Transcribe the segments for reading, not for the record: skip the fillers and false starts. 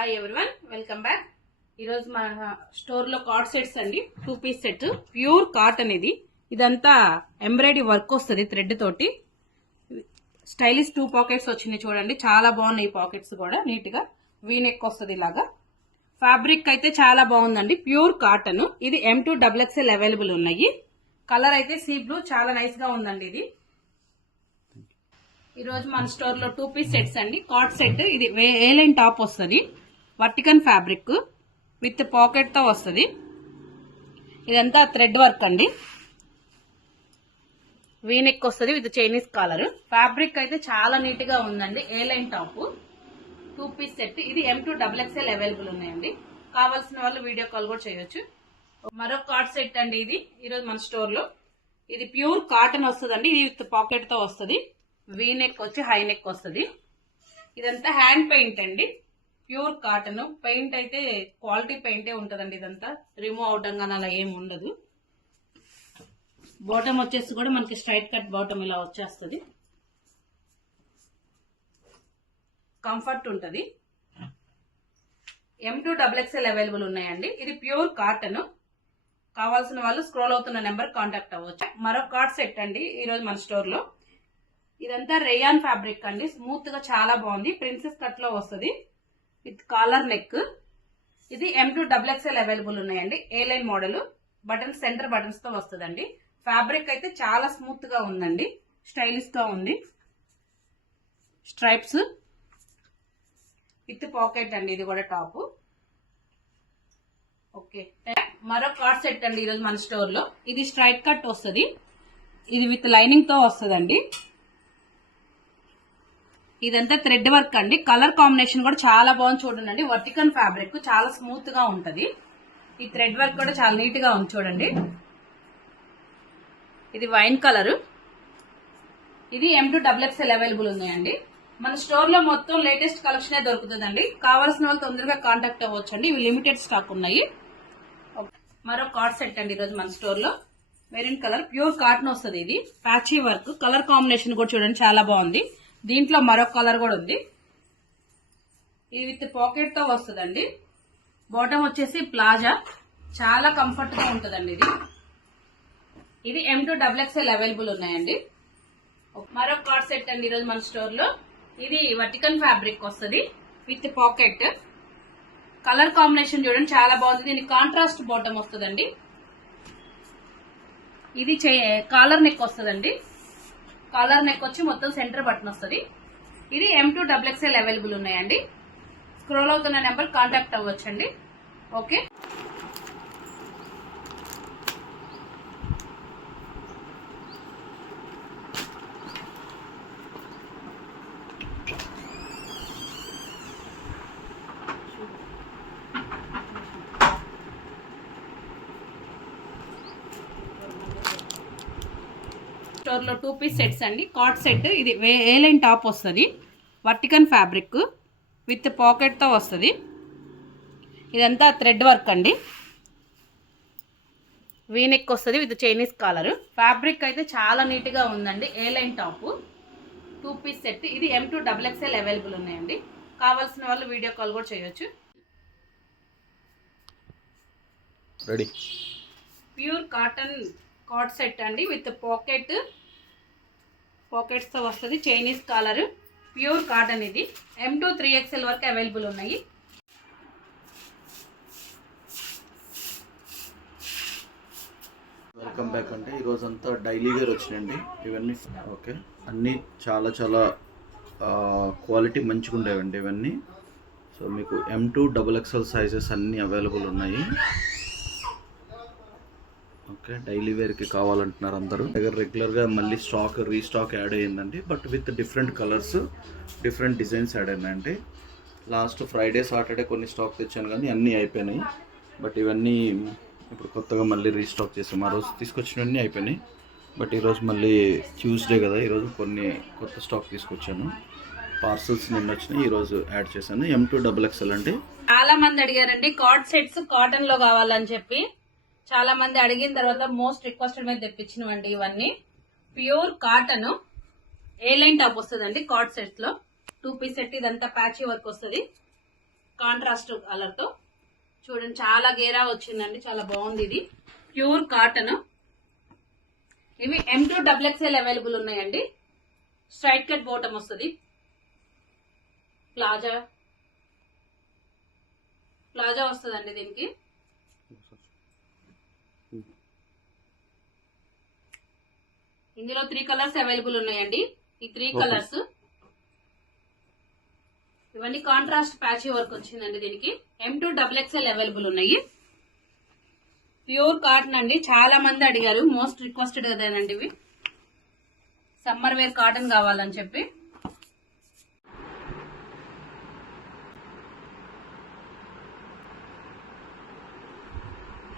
Hi everyone, welcome back. ఈరోజు మన స్టోర్లో కార్డ్ సెట్స్ అండి. 2 పీస్ సెట్, ప్యూర్ కాటన్. ఇదంతా ఎంబ్రాయిడరీ వర్క్ వస్తుంది థ్రెడ్ తోటి. స్టైలిష్ 2 పాకెట్స్ వచ్చినాయి చూడండి, చాలా బాగున్నాయి. ఈ పాకెట్స్ కూడా నీట్ గా వీనెక్ వస్తుంది ఇలాగా. ఫ్యాబ్రిక్ అయితే చాలా బాగుందండి, ప్యూర్ కాటన్. ఇది M2 XXL అవైలబుల్ ఉన్నాయి. కలర్ అయితే సీ బ్లూ, చాలా నైస్ గా ఉందండి. ఈ రోజు మన స్టోర్ లో 2 పీస్ సెట్స్ అండి. కార్డ్ సెట్, ఇది ఏ లైన్ టాప్ వస్తుంది, వర్టికన్ ఫ్యాబ్రిక్ విత్ పాకెట్ తో వస్తుంది. ఇదంతా థ్రెడ్ వర్క్ అండి, వీనెక్ వస్తుంది విత్ చైనీస్ కాలర్. ఫ్యాబ్రిక్ అయితే చాలా నీట్ గా ఉందండి. ఏ లైన్ టాప్ 2 పీస్ సెట్. ఇది M2 XXL అవైలబుల్ ఉన్నాయండి. కావాల్సిన వాళ్ళు వీడియో కాల్ కూడా చేయొచ్చు. మరో కార్డ్ సెట్ అండి ఇది ఈరోజు మన స్టోర్ లో. ఇది ప్యూర్ కాటన్ వస్తుందండి. ఇది విత్ పాకెట్ తో వస్తుంది. వీనెక్ వచ్చి హై నెక్ వస్తుంది. ఇదంతా హ్యాండ్ పెయింట్ అండి, ప్యూర్ కాటన్. పెయింట్ అయితే క్వాలిటీ పెయింటే ఉంటదండి. ఇదంతా రిమూవ్ అవడం కానీ అలా ఏమి ఉండదు. బాటమ్ వచ్చేసి కూడా మనకి స్ట్రైట్ కట్ బాటమ్ ఇలా వచ్చేస్తుంది. కంఫర్ట్ ఉంటది. M2 XXL అవైలబుల్ ఉన్నాయండి. ఇది ప్యూర్ కాటన్. కావాల్సిన వాళ్ళు స్క్రోల్ అవుతున్న నెంబర్ కాంటాక్ట్ అవ్వచ్చు. మరో కార్డ్ సెట్ అండి ఈరోజు మన స్టోర్ లో. ఇదంతా రేయాన్ ఫ్యాబ్రిక్ అండి, స్మూత్ గా చాలా బాగుంది. ప్రిన్సెస్ కట్ లో వస్తుంది విత్ కాలర్ నెక్. ఇది M2 XXL అవైలబుల్ ఉన్నాయండి. A line model, buttons center buttons తో వస్తుందండి. ఫ్యాబ్రిక్ అయితే చాలా స్మూత్ గా ఉందండి, స్టైలిష్ గా ఉంది. స్ట్రైప్స్ విత్ పాకెట్ అండి, ఇది కూడా టాప్. ఓకే, మరో కార్డ్ సెట్ అండి ఈరోజు మన స్టోర్ లో. ఇది స్ట్రైట్ కట్ వస్తుంది, ఇది విత్ లైనింగ్ తో వస్తుందండి. ఇదంతా థ్రెడ్ వర్క్ అండి. కలర్ కాంబినేషన్ కూడా చాలా బాగుంది చూడండి. వర్టికన్ ఫ్యాబ్రిక్ చాలా స్మూత్ గా ఉంటది. ఈ థ్రెడ్ వర్క్ కూడా చాలా నీట్ గా ఉంది చూడండి. ఇది వైన్ కలర్. ఇది M2 XXL అవైలబుల్ ఉన్నాయండి. మన స్టోర్ లో మొత్తం లేటెస్ట్ కలెక్షన్ దొరుకుతుందండి. కావాల్సిన వాళ్ళు తొందరగా కాంటాక్ట్ అవ్వచ్చు అండి. ఇవి లిమిటెడ్ స్టాక్ ఉన్నాయి. మరో కార్డ్ సెట్ అండి ఈరోజు మన స్టోర్ లో. మెరూన్ కలర్, ప్యూర్ కాటన్ వస్తుంది. ఇది ప్యాచీ వర్క్. కలర్ కాంబినేషన్ కూడా చూడండి చాలా బాగుంది. దీంట్లో మరొక కలర్ కూడా ఉంది. ఇది విత్ పాకెట్ తో వస్తుందండి. బాటమ్ వచ్చేసి ప్లాజా, చాలా కంఫర్ట్ గా ఉంటుందండి. ఇది M2 XXL అవైలబుల్ ఉన్నాయండి. మరొక కార్డ్ సెట్ అండి ఈరోజు మన స్టోర్ లో. ఇది వర్టికన్ ఫ్యాబ్రిక్ వస్తుంది విత్ పాకెట్. కలర్ కాంబినేషన్ చూడండి చాలా బాగుంది. దీనికి కాంట్రాస్ట్ బాటమ్ వస్తుందండి. ఇది కాలర్ నెక్ వస్తుందండి. కాలర్ నెక్ వచ్చి మొత్తం సెంటర్ బటన్ వస్తుంది. ఇది M2 XXL అవైలబుల్ ఉన్నాయండి. స్క్రోల్ అవుతున్న నెంబర్ కాంటాక్ట్ అవ్వచ్చండి. ఓకే, స్టోర్ లో 2 పీస్ సెట్స్ అండి. కార్డ్ సెట్, ఇది ఏ లైన్ టాప్ వస్తుంది. వర్టికన్ ఫ్యాబ్రిక్ విత్ పాకెట్ తో వస్తుంది. ఇదంతా థ్రెడ్ వర్క్ అండి. వీనెక్ వస్తుంది విత్ చైనీస్ కాలర్. ఫ్యాబ్రిక్ అయితే చాలా నీట్ గా ఉందండి. ఏ లైన్ టాప్ 2 పీస్ సెట్. ఇది M2 XXL అవైలబుల్ ఉన్నాయండి. కావాల్సిన వాళ్ళు వీడియో కాల్ కూడా చేయొచ్చు. Ready pure cotton card set అండి విత్ పాకెట్స్ తో వస్తుంది. Chinese collar, pure cotton. ఇది M2 3XL వరకు అవైలబుల్ ఉన్నాయి. వెల్కమ్ బ్యాక్ అండి. ఈరోజు అంతా డైలీ వేర్ వచ్చినాయండి ఇవన్నీ. ఓకే, అన్నీ చాలా చాలా క్వాలిటీ మంచిగా ఉండేవండి ఇవన్నీ. సో మీకు M2 XXL సైజెస్ అన్నీ అవైలబుల్ ఉన్నాయి. ఓకే, డైలీ వేర్కి కావాలంటున్నారు అందరూ. దగ్గర రెగ్యులర్గా మళ్ళీ స్టాక్ రీస్టాక్ యాడ్ అయ్యిందండి, but with different colours, different designs add అయినాయండి. లాస్ట్ ఫ్రైడే సాటర్డే కొన్ని స్టాక్ తెచ్చాను కానీ అన్నీ అయిపోయినాయి. బట్ ఇవన్నీ ఇప్పుడు కొత్తగా మళ్ళీ రీస్టాక్ చేసాము. ఆ రోజు తీసుకొచ్చినవన్నీ అయిపోయినాయి. బట్ ఈరోజు మళ్ళీ ట్యూస్డే కదా, ఈరోజు కొన్ని కొత్త స్టాక్ తీసుకొచ్చాను. పార్సల్స్ నిన్న వచ్చినాయి, ఈరోజు యాడ్ చేశాను. M2 XXL అండి. చాలా మంది అడిగారండి కార్డ్ సెట్స్ కాటన్ లో కావాలని చెప్పి. చాలా మంది అడిగిన తర్వాత మోస్ట్ రిక్వెస్టెడ్ మీద తెప్పించినవండి ఇవన్నీ. ప్యూర్ కాటన్, ఏ లైన్ టాప్ వస్తుందండి కార్డ్ సెట్ లో. 2 పీస్ సెట్. ఇదంతా ప్యాచీ వర్క్ వస్తుంది. కాంట్రాస్ట్ కలర్ తో చూడండి, చాలా గేరా వచ్చిందండి, చాలా బాగుంది. ఇది ప్యూర్ కాటన్. ఇవి M2XXL అవైలబుల్ ఉన్నాయండి. స్ట్రైట్ కట్ బాటమ్ వస్తుంది, ప్లాజా వస్తుందండి దీనికి. ఇందులో 3 కలర్స్ అవైలబుల్ ఉన్నాయండి. ఈ 3 కలర్స్ ఇవన్నీ కాంట్రాస్ట్ ప్యాచీ వర్క్ వచ్చిందండి. దీనికి M2XXL అవైలబుల్ ఉన్నాయి. ప్యూర్ కాటన్ అండి, చాలా మంది అడిగారు, మోస్ట్ రిక్వెస్టెడ్ కదేనండి ఇవి. సమ్మర్ వేర్ కాటన్ కావాలని చెప్పి.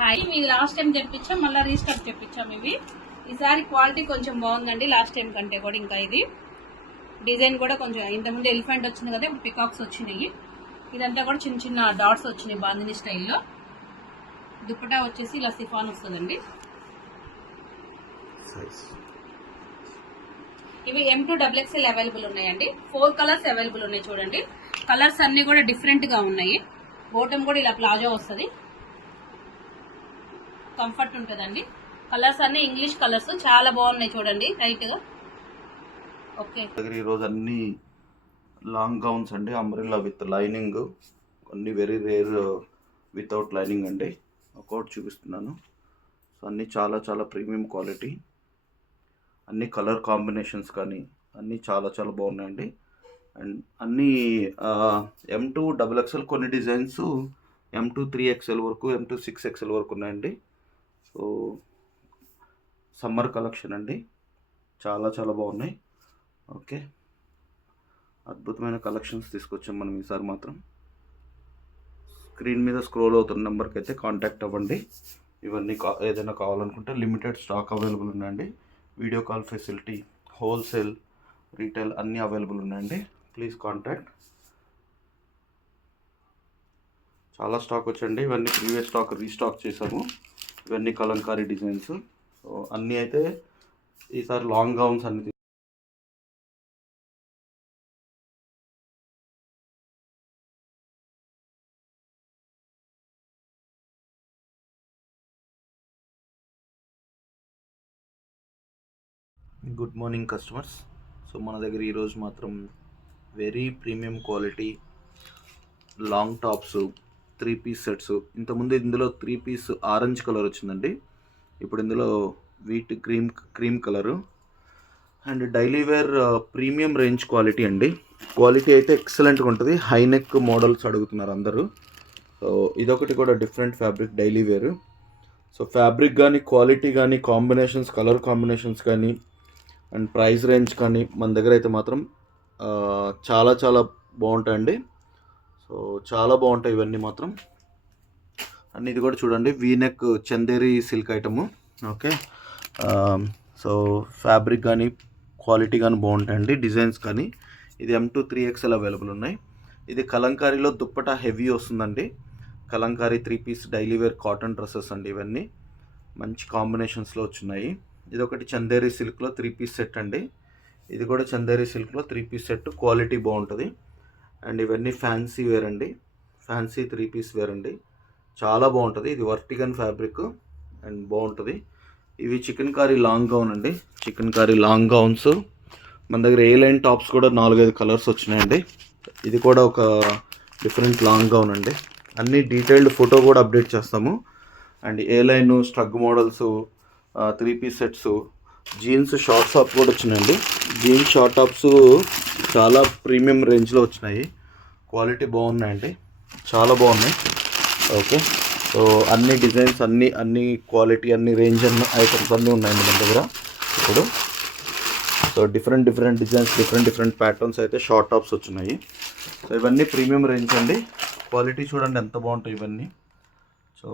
హాయ్, మీది లాస్ట్ టైం తెప్పించాం, మళ్ళీ రీస్టాక్ తెప్పించాం. ఇవి ఈసారి క్వాలిటీ కొంచెం బాగుందండి లాస్ట్ టైం కంటే కూడా. ఇంకా ఇది డిజైన్ కూడా కొంచెం, ఇంతకుముందు ఎలిఫెంట్ వచ్చింది కదా, ఇప్పుడు పికాక్స్ వచ్చినాయి. ఇదంతా కూడా చిన్న చిన్న డాట్స్ వచ్చినాయి బాందిని స్టైల్లో. దుప్పటా వచ్చేసి ఇలా సిఫాన్ వస్తుందండి. ఇవి M2XXL అవైలబుల్ ఉన్నాయండి. 4 కలర్స్ అవైలబుల్ ఉన్నాయి. చూడండి, కలర్స్ అన్ని కూడా డిఫరెంట్ గా ఉన్నాయి. బాటమ్ కూడా ఇలా ప్లాజో వస్తుంది, కంఫర్ట్ ఉంటుందండి. కలర్స్ అన్ని ఇంగ్లీష్ కలర్స్, చాలా బాగున్నాయి చూడండి, లైట్ గా. ఓకే, ఈ రోజు అన్ని లాంగ్ గౌన్స్ అండి, అంబ్రెల్లా విత్ లైనింగ్. కొన్ని వెరీ రేర్ వితౌట్ లైనింగ్ అండి. ఒకటి చూపిస్తున్నాను. సో అన్నీ చాలా చాలా ప్రీమియం క్వాలిటీ. అన్ని కలర్ కాంబినేషన్స్ కానీ అన్నీ చాలా చాలా బాగున్నాయండి. అండ్ అన్నీ M2XXL, కొన్ని డిజైన్స్ M2 3XL వరకు, M2 6XL వరకు ఉన్నాయండి. సో సమ్మర్ కలెక్షన్ అండి, చాలా చాలా బాగున్నాయి. ఓకే, అద్భుతమైన కలెక్షన్స్ తీసుకొచ్చాం మనం ఈసారి మాత్రం. స్క్రీన్ మీద స్క్రోల్ అవుతున్న నెంబర్కి అయితే కాంటాక్ట్ అవ్వండి. ఇవన్నీ ఏదైనా కావాలనుకుంటే లిమిటెడ్ స్టాక్ అవైలబుల్ ఉన్నాయండి. Video call facility, wholesale, retail అన్నీ అవైలబుల్ ఉన్నాయండి. Please contact. చాలా స్టాక్ వచ్చండి. ఇవన్నీ ప్రీవియస్ స్టాక్ రీస్టాక్ చేసాము. ఇవన్నీ కలంకారీ డిజైన్స్. సో అన్నీ అయితే ఈసారి లాంగ్ గౌన్స్ అన్ని. Good morning customers. సో మన దగ్గర ఈరోజు మాత్రం very premium quality long tops, 3 piece sets. ఇంతకుముందు ఇందులో 3 పీస్ ఆరెంజ్ కలర్ వచ్చిందండి. ఇప్పుడు ఇందులో wheat cream colour. And daily wear premium range quality అండి. క్వాలిటీ అయితే ఎక్సలెంట్గా ఉంటుంది. హై నెక్ మోడల్స్ అడుగుతున్నారు అందరూ. సో ఇదొకటి కూడా different fabric daily wear. So fabric కానీ, క్వాలిటీ కానీ, కాంబినేషన్స్, కలర్ కాంబినేషన్స్ కానీ, అండ్ ప్రైస్ రేంజ్ కానీ మన దగ్గర అయితే మాత్రం చాలా చాలా బాగుంటాయండి. సో చాలా బాగుంటాయి ఇవన్నీ మాత్రం. అండ్ ఇది కూడా చూడండి, V-neck Chanderi silk item. Okay, so fabric కానీ, క్వాలిటీ కానీ బాగుంటాయండి. డిజైన్స్ కానీ. ఇది M2 3XL అవైలబుల్ ఉన్నాయి. ఇది కలంకారీలో దుప్పటా హెవీ వస్తుందండి. Kalamkari 3 piece daily wear cotton dresses అండి. ఇవన్నీ మంచి కాంబినేషన్స్లో వచ్చినాయి. ఇది ఒకటి చందేరి సిల్క్లో 3 పీస్ సెట్ అండి. ఇది కూడా చందేరి సిల్క్లో 3 పీస్ సెట్, క్వాలిటీ బాగుంటుంది. అండ్ ఇవన్నీ ఫ్యాన్సీ వేర్ అండి, ఫ్యాన్సీ 3 పీస్ వేర్ అండి, చాలా బాగుంటుంది. ఇది వర్టిగన్ ఫ్యాబ్రిక్ అండ్ బాగుంటుంది. ఇవి చికెన్ కారీ లాంగ్ గౌన్ అండి. చికెన్ కారీ లాంగ్ గౌన్స్ మన దగ్గర ఏ లైన్ టాప్స్ కూడా 4-5 కలర్స్ వచ్చినాయండి. ఇది కూడా ఒక డిఫరెంట్ లాంగ్ గౌన్ అండి. అన్ని డీటెయిల్డ్ ఫోటో కూడా అప్డేట్ చేస్తాము. అండ్ ఏ లైన్ స్ట్రగ్ models, 3 piece sets, jeans short tops కూడా వచ్చినాయండి. జీన్స్ షార్ట్ టాప్స్ చాలా ప్రీమియం రేంజ్లో వచ్చినాయి. క్వాలిటీ బాగున్నాయండి, చాలా బాగున్నాయి. ఓకే, సో అన్ని డిజైన్స్, అన్ని క్వాలిటీ, అన్ని రేంజ్, అన్ని ఐటమ్స్ అన్నీ ఉన్నాయండి మన దగ్గర ఇప్పుడు. So different designs, different patterns అయితే షార్ట్ టాప్స్ వచ్చినాయి. సో ఇవన్నీ ప్రీమియం రేంజ్ అండి. క్వాలిటీ చూడండి ఎంత బాగుంటాయి ఇవన్నీ. సో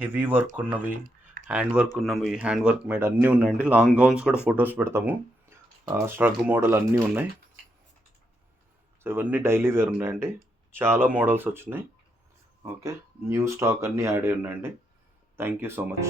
హెవీ వర్క్ ఉన్నవి, హ్యాండ్ వర్క్ ఉన్నవి, హ్యాండ్ వర్క్ మేడ్ అన్నీ ఉన్నాయండి. లాంగ్ గౌన్స్ కూడా ఫొటోస్ పెడతాము. స్ట్రగ్ మోడల్ అన్నీ ఉన్నాయి. సో ఇవన్నీ డైలీ వేర్ ఉన్నాయండి. చాలా మోడల్స్ వచ్చినాయి. ఓకే, న్యూ స్టాక్ అన్నీ యాడ్ అయి ఉన్నాయండి. Thank you so much.